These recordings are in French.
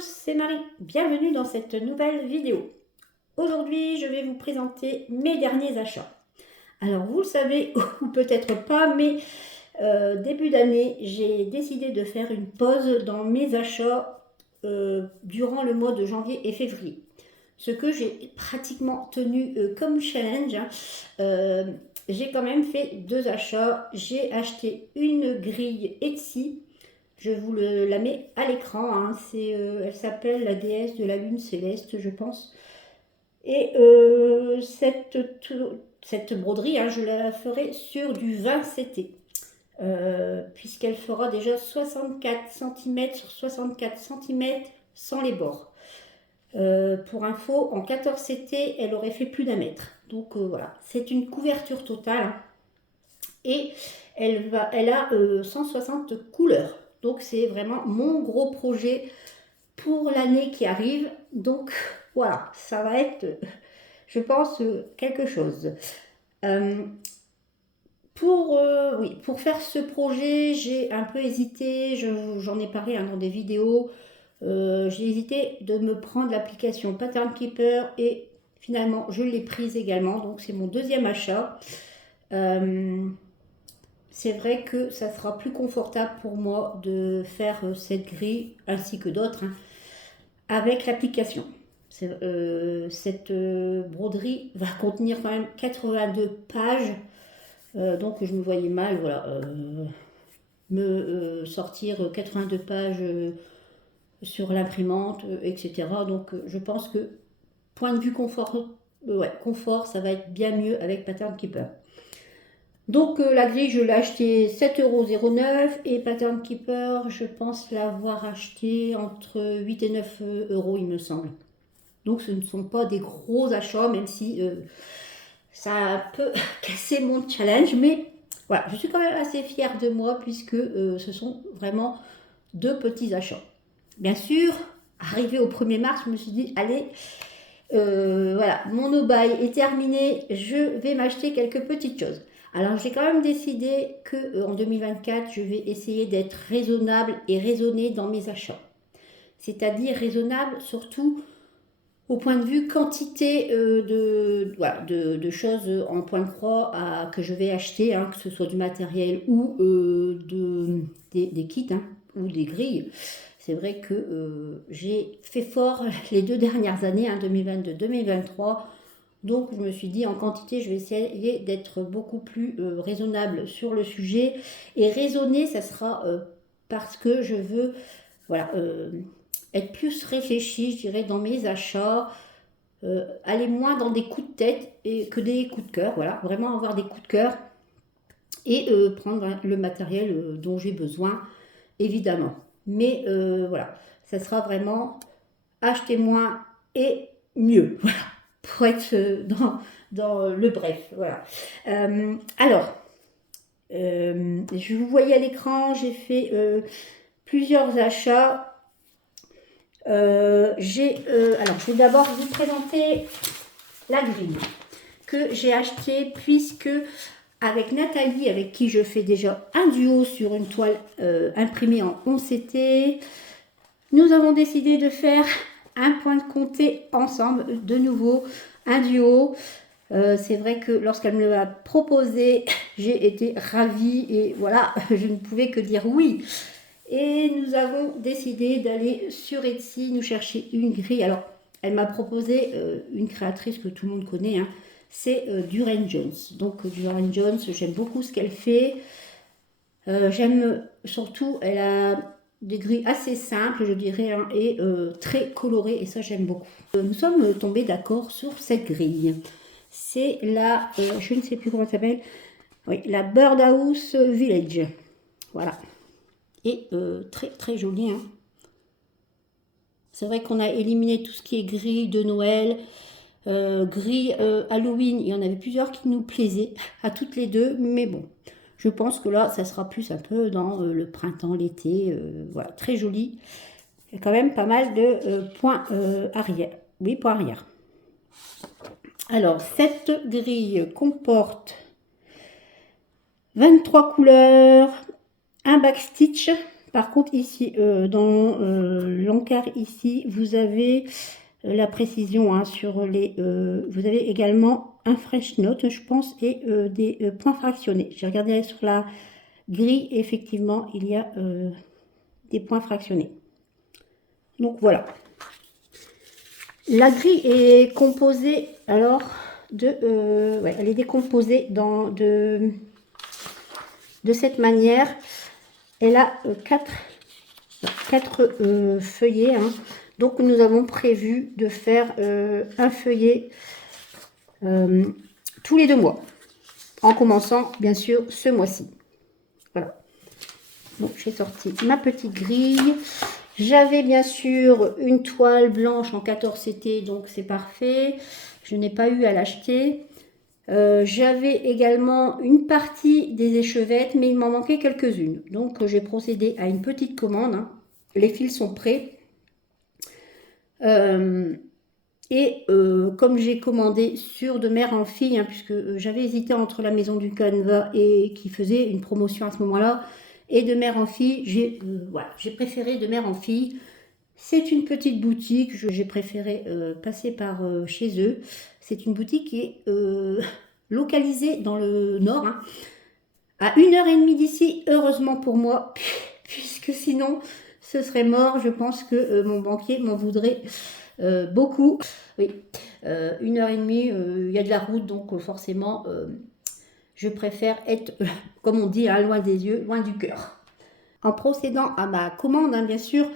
tous, c'est Marie. Bienvenue dans cette nouvelle vidéo. Aujourd'hui, je vais vous présenter mes derniers achats. Alors, vous le savez ou peut-être pas, mais début d'année, j'ai décidé de faire une pause dans mes achats durant le mois de janvier et février. Ce que j'ai pratiquement tenu comme challenge. J'ai quand même fait 2 achats. J'ai acheté une grille Etsy. Je vous la mets à l'écran, hein. Elle s'appelle la déesse de la lune céleste, je pense. Et cette broderie, hein, je la ferai sur du 20 CT. Puisqu'elle fera déjà 64 cm sur 64 cm sans les bords. Pour info, en 14 CT, elle aurait fait plus d'1 mètre. Donc voilà, c'est une couverture totale. Hein. Et elle a 160 couleurs. Donc c'est vraiment mon gros projet pour l'année qui arrive. Donc voilà, ça va être, je pense, quelque chose. Pour faire ce projet, j'ai un peu hésité, j'en ai parlé dans des vidéos. J'ai hésité de me prendre l'application Pattern Keeper et finalement je l'ai prise également. Donc c'est mon deuxième achat. C'est vrai que ça sera plus confortable pour moi de faire cette grille ainsi que d'autres hein, avec l'application. Cette broderie va contenir quand même 82 pages, donc je me voyais mal voilà, me sortir 82 pages sur l'imprimante, etc. Donc je pense que point de vue confort, confort, ça va être bien mieux avec Pattern Keeper. Donc la grille, je l'ai acheté 7,09 € et Pattern Keeper, je pense l'avoir acheté entre 8 et 9 € il me semble. Donc ce ne sont pas des gros achats, même si ça a un peu cassé mon challenge. Mais voilà, je suis quand même assez fière de moi puisque ce sont vraiment 2 petits achats. Bien sûr, arrivé au 1er mars, je me suis dit, allez, voilà, mon no-buy est terminé, je vais m'acheter quelques petites choses. Alors j'ai quand même décidé que en 2024, je vais essayer d'être raisonnable et raisonnée dans mes achats. C'est-à-dire raisonnable surtout au point de vue quantité de choses en point de croix que je vais acheter, hein, que ce soit du matériel ou des kits hein, ou des grilles. C'est vrai que j'ai fait fort les 2 dernières années, hein, 2022-2023. Donc je me suis dit en quantité, je vais essayer d'être beaucoup plus raisonnable sur le sujet. Et raisonner, ça sera parce que je veux voilà, être plus réfléchie, je dirais, dans mes achats. Aller moins dans des coups de tête que des coups de cœur. Voilà, vraiment avoir des coups de cœur. Et prendre le matériel dont j'ai besoin, évidemment. Mais voilà, ça sera vraiment acheter moins et mieux. Voilà, pour être dans le bref. Voilà. Alors, je vous voyais à l'écran, j'ai fait plusieurs achats. Alors, je vais d'abord vous présenter la grille que j'ai achetée puisque avec Nathalie, avec qui je fais déjà un duo sur une toile imprimée en 11 CT, nous avons décidé de faire un point de comté ensemble, de nouveau, un duo. C'est vrai que lorsqu'elle me l'a proposé, j'ai été ravie et voilà, je ne pouvais que dire oui. Et nous avons décidé d'aller sur Etsy, nous chercher une grille. Alors, elle m'a proposé une créatrice que tout le monde connaît, hein, c'est Durand Jones. Donc, Durand Jones, j'aime beaucoup ce qu'elle fait. J'aime surtout, elle a des grilles assez simples, je dirais, hein, et très colorées, et ça, j'aime beaucoup. Nous sommes tombés d'accord sur cette grille. C'est la, je ne sais plus comment elle s'appelle, oui, la Birdhouse Village. Voilà. Et très très jolie. Hein. C'est vrai qu'on a éliminé tout ce qui est gris de Noël, gris Halloween. Il y en avait plusieurs qui nous plaisaient à toutes les deux. Mais bon, je pense que là, ça sera plus un peu dans le printemps, l'été. Voilà, très joli. Il y a quand même pas mal de points arrière. Oui, points arrière. Alors, cette grille comporte 23 couleurs, un backstitch Par contre, ici, dans l'encart, ici, vous avez la précision hein, sur les... vous avez également un French note, je pense, et des points fractionnés. J'ai regardé sur la grille, effectivement, il y a des points fractionnés. Donc, voilà. La grille est composée, alors, de... ouais, elle est décomposée de cette manière. Elle a quatre feuillets. Hein. Donc, nous avons prévu de faire un feuillet tous les 2 mois. En commençant, bien sûr, ce mois-ci. Voilà. Donc, j'ai sorti ma petite grille. J'avais bien sûr une toile blanche en 14 CT, donc c'est parfait. Je n'ai pas eu à l'acheter. J'avais également une partie des échevettes, mais il m'en manquait quelques-unes. Donc, j'ai procédé à une petite commande. Hein. Les fils sont prêts. Comme j'ai commandé sur de mère en fille, hein, puisque j'avais hésité entre la maison du Canva et qui faisait une promotion à ce moment-là, et de mère en fille, j'ai préféré de mère en fille. C'est une petite boutique, j'ai préféré passer par chez eux. C'est une boutique qui est localisée dans le nord, hein, à 1h30 d'ici, heureusement pour moi, puisque sinon ce serait mort. Je pense que mon banquier m'en voudrait beaucoup. Oui, 1h30, il y a de la route, donc forcément, je préfère être, comme on dit, hein, loin des yeux, loin du cœur. En procédant à ma commande, hein, bien sûr,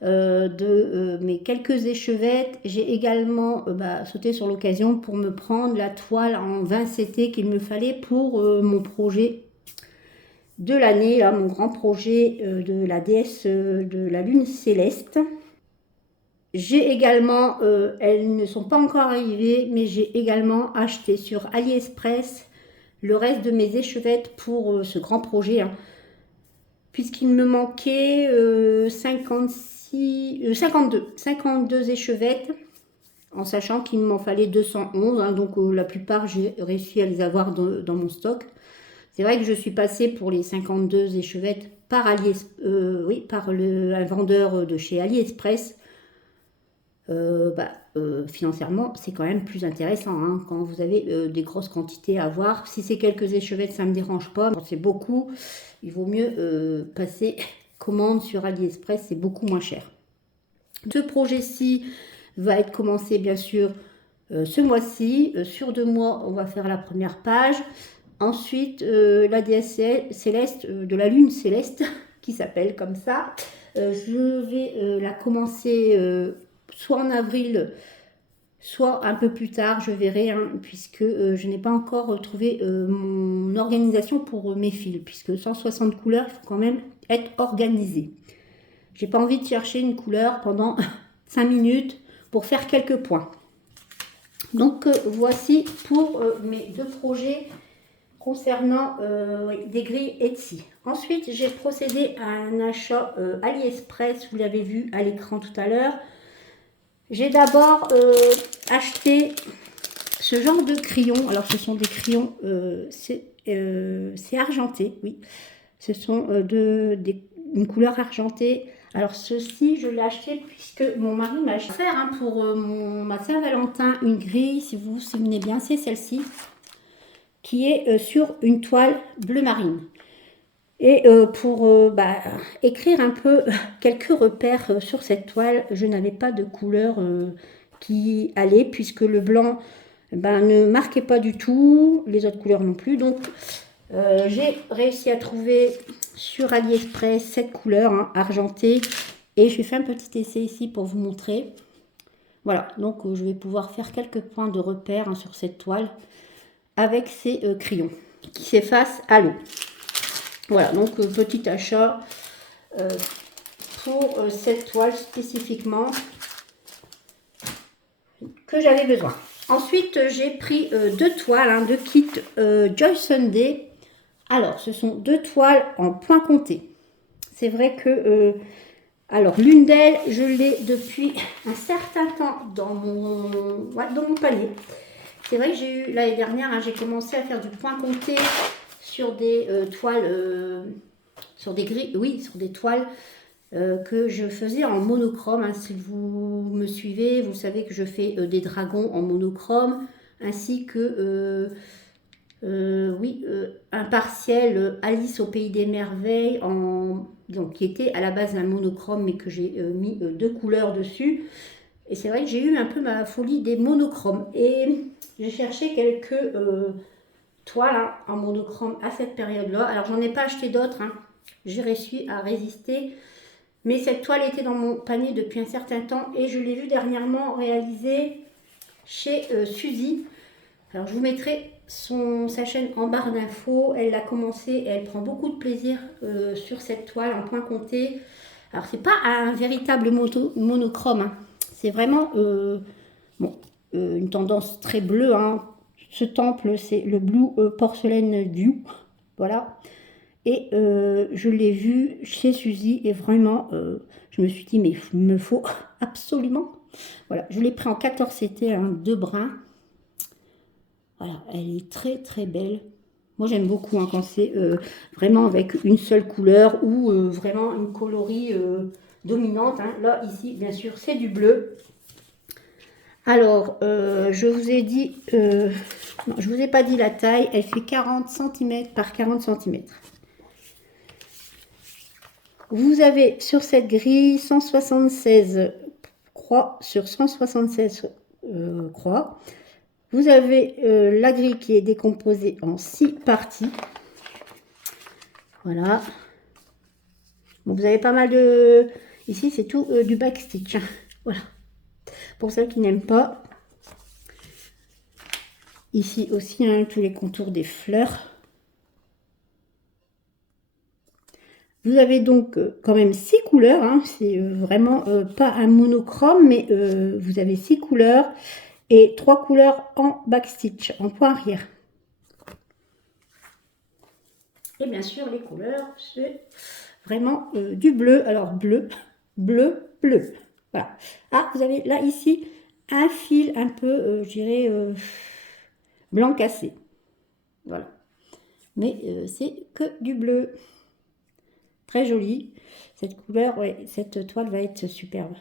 de mes quelques échevettes, j'ai également sauté sur l'occasion pour me prendre la toile en 20 CT qu'il me fallait pour mon projet de l'année, là, mon grand projet de la déesse de la lune céleste. J'ai également, elles ne sont pas encore arrivées, mais j'ai également acheté sur AliExpress le reste de mes échevettes pour ce grand projet, hein, puisqu'il me manquait 52 échevettes, en sachant qu'il m'en fallait 211, hein, donc la plupart j'ai réussi à les avoir dans mon stock. C'est vrai que je suis passée pour les 52 échevettes par un vendeur de chez AliExpress. Financièrement, c'est quand même plus intéressant hein, quand vous avez des grosses quantités à avoir. Si c'est quelques échevettes, ça ne me dérange pas. Quand c'est beaucoup, il vaut mieux passer commande sur AliExpress, c'est beaucoup moins cher. Ce projet-ci va être commencé bien sûr ce mois-ci. Sur 2 mois, on va faire la première page. Ensuite, la déesse céleste, de la lune céleste, qui s'appelle comme ça. Je vais la commencer soit en avril, soit un peu plus tard, je verrai, hein, puisque je n'ai pas encore trouvé mon organisation pour mes fils, puisque 160 couleurs, il faut quand même être organisé. J'ai pas envie de chercher une couleur pendant 5 minutes pour faire quelques points. Donc voici pour mes 2 projets concernant des grilles Etsy. Ensuite, j'ai procédé à un achat AliExpress, vous l'avez vu à l'écran tout à l'heure. J'ai d'abord acheté ce genre de crayons. Alors, ce sont des crayons, c'est argenté, oui. Ce sont une couleur argentée. Alors, ceci, je l'ai acheté puisque mon mari m'a offert hein, pour ma Saint-Valentin une grille, si vous vous souvenez bien, c'est celle-ci, qui est sur une toile bleu marine. Et pour écrire un peu quelques repères sur cette toile, je n'avais pas de couleur qui allait, puisque le blanc ne marquait pas du tout, les autres couleurs non plus. Donc j'ai réussi à trouver sur AliExpress cette couleur hein, argentée, et j'ai fait un petit essai ici pour vous montrer. Voilà, donc je vais pouvoir faire quelques points de repère hein, sur cette toile avec ces crayons qui s'effacent à l'eau. Voilà, donc petit achat pour cette toile spécifiquement que j'avais besoin. Ensuite, j'ai pris 2 toiles, hein, 2 kits Joy Sunday. Alors, ce sont 2 toiles en point compté. C'est vrai que, alors l'une d'elles, je l'ai depuis un certain temps dans mon panier. C'est vrai que j'ai eu l'année dernière, hein, j'ai commencé à faire du point compté sur des toiles sur des grilles, oui, sur des toiles que je faisais en monochrome. Hein. Si vous me suivez, vous savez que je fais des dragons en monochrome, ainsi que oui, un partiel Alice au pays des merveilles, donc, qui était à la base un monochrome, mais que j'ai mis deux couleurs dessus. Et c'est vrai que j'ai eu un peu ma folie des monochromes. Et j'ai cherché quelques toiles hein, en monochrome à cette période-là. Alors j'en ai pas acheté d'autres, hein. J'ai réussi à résister. Mais cette toile était dans mon panier depuis un certain temps et je l'ai vue dernièrement réalisée chez Suzy. Alors je vous mettrai sa chaîne en barre d'infos. Elle l'a commencé et elle prend beaucoup de plaisir sur cette toile en point compté. Alors c'est pas un véritable monochrome, hein. C'est vraiment bon, une tendance très bleue. Hein. Ce temple, c'est le Blue Porcelain Dew. Voilà. Et je l'ai vu chez Suzy et vraiment, je me suis dit, mais il me faut absolument. Voilà, je l'ai pris en 14 CT, hein, 2 brins. Voilà, elle est très très belle. Moi j'aime beaucoup hein, quand c'est vraiment avec une seule couleur ou vraiment une coloris dominante. Hein. Là, ici, bien sûr, c'est du bleu. Alors, je vous ai dit, non, je vous ai pas dit la taille, elle fait 40 cm par 40 cm. Vous avez sur cette grille 176 croix sur 176 croix. Vous avez la grille qui est décomposée en 6 parties. Voilà. Bon, vous avez pas mal de... Ici, c'est tout du backstitch. Voilà. Pour celles qui n'aiment pas. Ici aussi, hein, tous les contours des fleurs. Vous avez donc quand même 6 couleurs. Hein. C'est vraiment pas un monochrome, mais vous avez 6 couleurs. Et 3 couleurs en backstitch, en point arrière. Et bien sûr, les couleurs, c'est vraiment du bleu. Alors, bleu, bleu, bleu. Voilà. Ah, vous avez là, ici, un fil un peu, je dirais, blanc cassé. Voilà. Mais c'est que du bleu. Très joli. Cette couleur, ouais, cette toile va être superbe.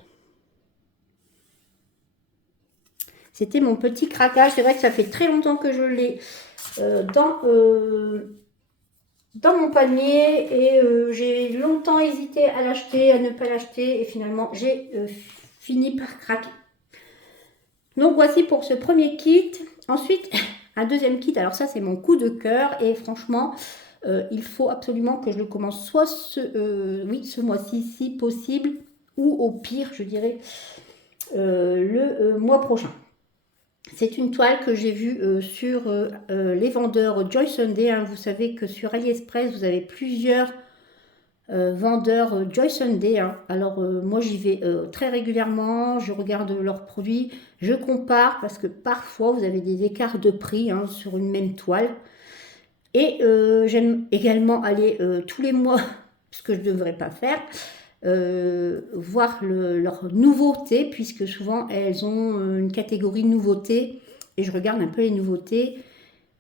C'était mon petit craquage. C'est vrai que ça fait très longtemps que je l'ai dans mon panier et j'ai longtemps hésité à l'acheter, à ne pas l'acheter et finalement j'ai fini par craquer. Donc voici pour ce premier kit. Ensuite, un deuxième kit. Alors ça, c'est mon coup de cœur et franchement, il faut absolument que je le commence soit ce mois-ci, si possible, ou au pire, je dirais, le mois prochain. C'est une toile que j'ai vue sur les vendeurs Joy Sunday. Hein. Vous savez que sur AliExpress, vous avez plusieurs vendeurs Joy Sunday. Hein. Alors, moi, j'y vais très régulièrement. Je regarde leurs produits. Je compare parce que parfois, vous avez des écarts de prix hein, sur une même toile. Et j'aime également aller tous les mois, ce que je ne devrais pas faire, voir leurs nouveautés, puisque souvent elles ont une catégorie nouveautés, et je regarde un peu les nouveautés.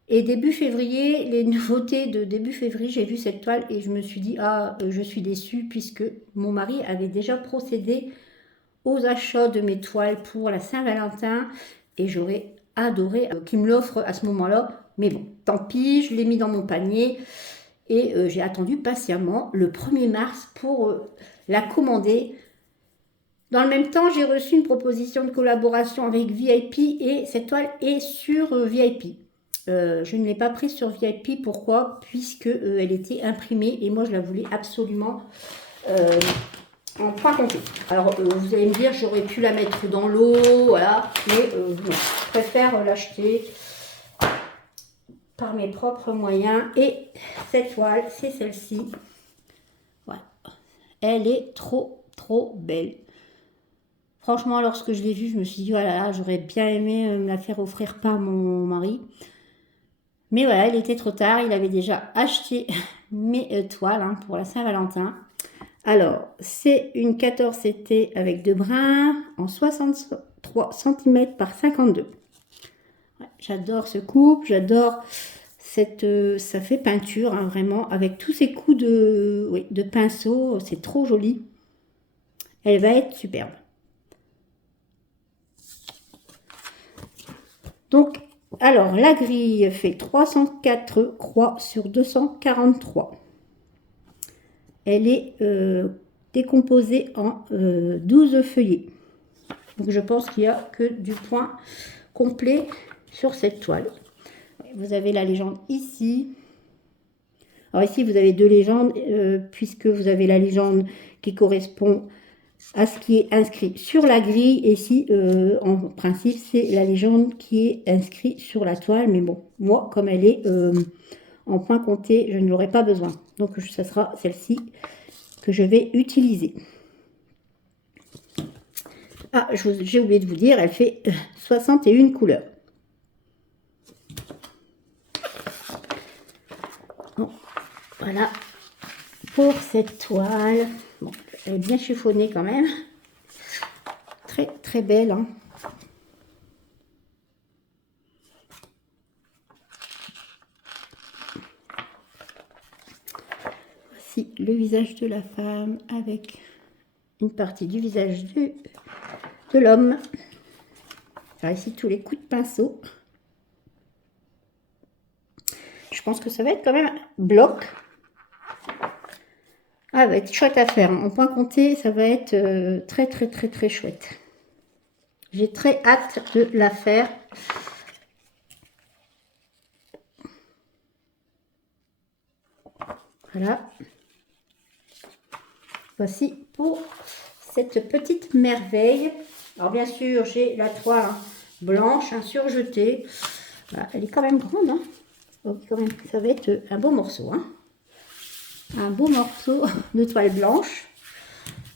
Et début février, les nouveautés de début février, j'ai vu cette toile et je me suis dit, ah, je suis déçue, puisque mon mari avait déjà procédé aux achats de mes toiles pour la Saint-Valentin, et j'aurais adoré qu'il me l'offre à ce moment-là. Mais bon, tant pis, je l'ai mis dans mon panier et j'ai attendu patiemment le 1er mars pour la commander. Dans le même temps, j'ai reçu une proposition de collaboration avec VIP et cette toile est sur VIP. Je ne l'ai pas prise sur VIP, pourquoi? Puisque elle était imprimée et moi je la voulais absolument en point compté. Alors vous allez me dire, j'aurais pu la mettre dans l'eau, voilà, mais non, je préfère l'acheter par mes propres moyens. Et cette toile, c'est celle-ci. Voilà. Elle est trop belle. Franchement, lorsque je l'ai vue, je me suis dit, voilà, j'aurais bien aimé me la faire offrir par mon mari. Mais voilà, il était trop tard. Il avait déjà acheté mes toiles hein, pour la Saint-Valentin. Alors, c'est une 14 CT avec 2 brins en 63 cm par 52. Ouais, j'adore ce couple, j'adore ça fait peinture, hein, vraiment, avec tous ces coups de, oui, de pinceau, c'est trop joli. Elle va être superbe. Donc, alors, la grille fait 304 croix sur 243. Elle est décomposée en 12 feuillets. Donc, je pense qu'il n'y a que du point complet sur cette toile. Vous avez la légende ici. Alors ici, vous avez deux légendes, puisque vous avez la légende qui correspond à ce qui est inscrit sur la grille. Et ici, en principe, c'est la légende qui est inscrite sur la toile. Mais bon, moi, comme elle est en point compté, je ne l'aurai pas besoin. Donc, ça sera celle-ci que je vais utiliser. Ah, j'ai oublié de vous dire, elle fait 61 couleurs. Bon, voilà pour cette toile. Bon, elle est bien chiffonnée quand même. Très très belle, hein. Voici le visage de la femme avec une partie du visage de l'homme. Alors ici tous les coups de pinceau. Je pense que ça va être quand même bloc. Ah, ça va être chouette à faire. En point compté, ça va être très très très très chouette. J'ai très hâte de la faire. Voilà. Voici pour cette petite merveille. Alors bien sûr, j'ai la toile blanche surjetée. Voilà, elle est quand même grande, hein. Donc, quand même, ça va être un beau morceau, hein. Un beau morceau de toile blanche.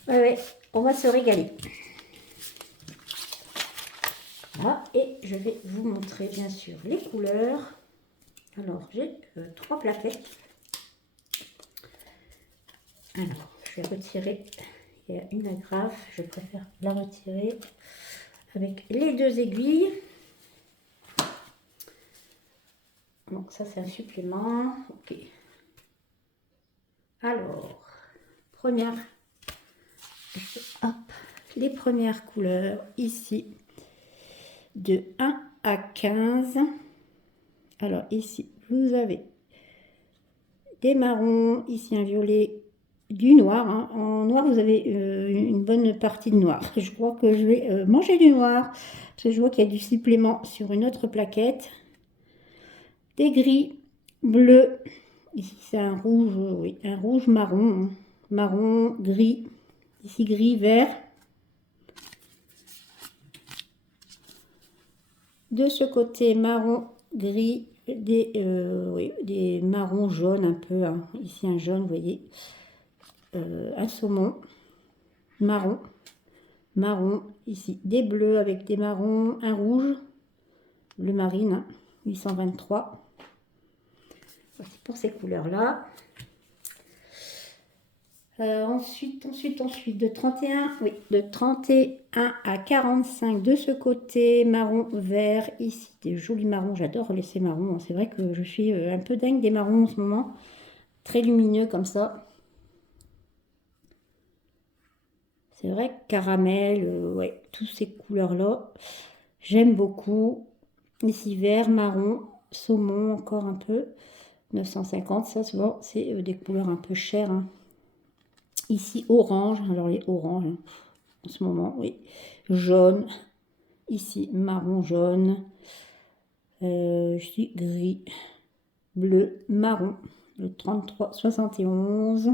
Ouais, on va se régaler. Voilà, et je vais vous montrer bien sûr les couleurs. Alors, j'ai 3 plaquettes. Alors, je vais retirer. Il y a une agrafe, je préfère la retirer avec les 2 aiguilles. Donc ça c'est un supplément. Ok. Alors, hop, les premières couleurs ici de 1 à 15. Alors ici vous avez des marrons, ici un violet, du noir, hein. En noir vous avez une bonne partie de noir. Je crois que je vais manger du noir parce que je vois qu'il y a du supplément sur une autre plaquette. Des gris, bleus, ici c'est un rouge, oui, un rouge marron, hein. Marron, gris, ici gris, vert. De ce côté marron, gris, oui, des marrons jaunes un peu, hein. Ici un jaune, vous voyez, un saumon, marron, marron, ici des bleus avec des marrons, un rouge, bleu marine, hein, 823. Voici pour ces couleurs-là. Ensuite, de 31, oui, de 31 à 45 de ce côté, marron, vert, ici des jolis marrons, j'adore ces marrons, c'est vrai que je suis un peu dingue des marrons en ce moment, très lumineux comme ça. C'est vrai, caramel, ouais, toutes ces couleurs-là, j'aime beaucoup. Ici vert, marron, saumon encore un peu, 950, ça souvent c'est des couleurs un peu chères, hein. Ici orange, alors les oranges hein, en ce moment, oui, jaune, ici marron jaune, ici gris, bleu, marron, le 33, 71,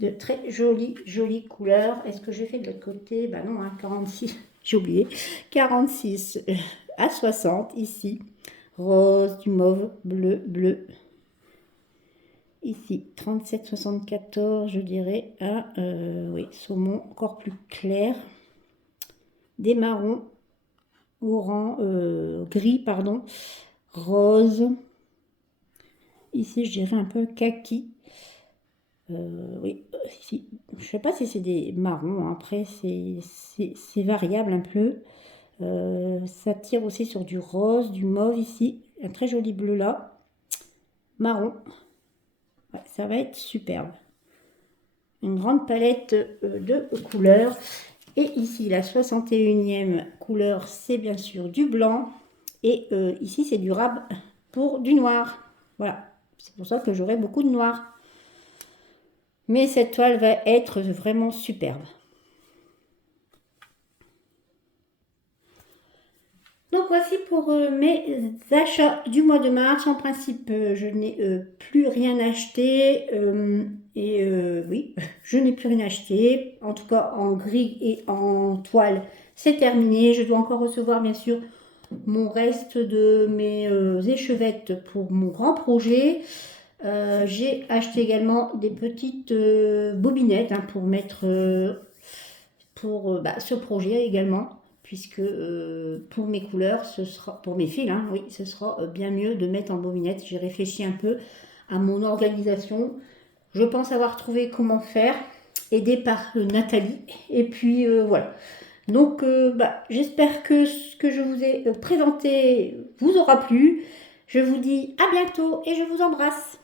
de très jolies couleurs. Est-ce que j'ai fait de l'autre côté? Bah non, hein, 46, j'ai oublié, 46 à 60 ici, rose, du mauve, bleu, bleu. Ici, 37,74, je dirais, oui, saumon encore plus clair. Des marrons, orange, gris, pardon, rose. Ici, je dirais un peu kaki. Oui, ici, je ne sais pas si c'est des marrons, après, c'est variable un peu. Ça tire aussi sur du rose, du mauve ici, un très joli bleu là, marron. Ouais, ça va être superbe. Une grande palette de couleurs. Et ici, la 61e couleur, c'est bien sûr du blanc. Et ici, c'est du rab pour du noir. Voilà, c'est pour ça que j'aurai beaucoup de noir. Mais cette toile va être vraiment superbe. Donc voici pour mes achats du mois de mars. En principe, je n'ai plus rien acheté. Oui, je n'ai plus rien acheté. En tout cas, en gris et en toile, c'est terminé. Je dois encore recevoir, bien sûr, mon reste de mes échevettes pour mon grand projet. J'ai acheté également des petites bobinettes pour mettre pour ce projet également, puisque pour mes couleurs, pour mes fils, oui, ce sera bien mieux de mettre en bobinette. J'ai réfléchi un peu à mon organisation. Je pense avoir trouvé comment faire, aidée par Nathalie. Et puis voilà. Donc j'espère que ce que je vous ai présenté vous aura plu. Je vous dis à bientôt et je vous embrasse.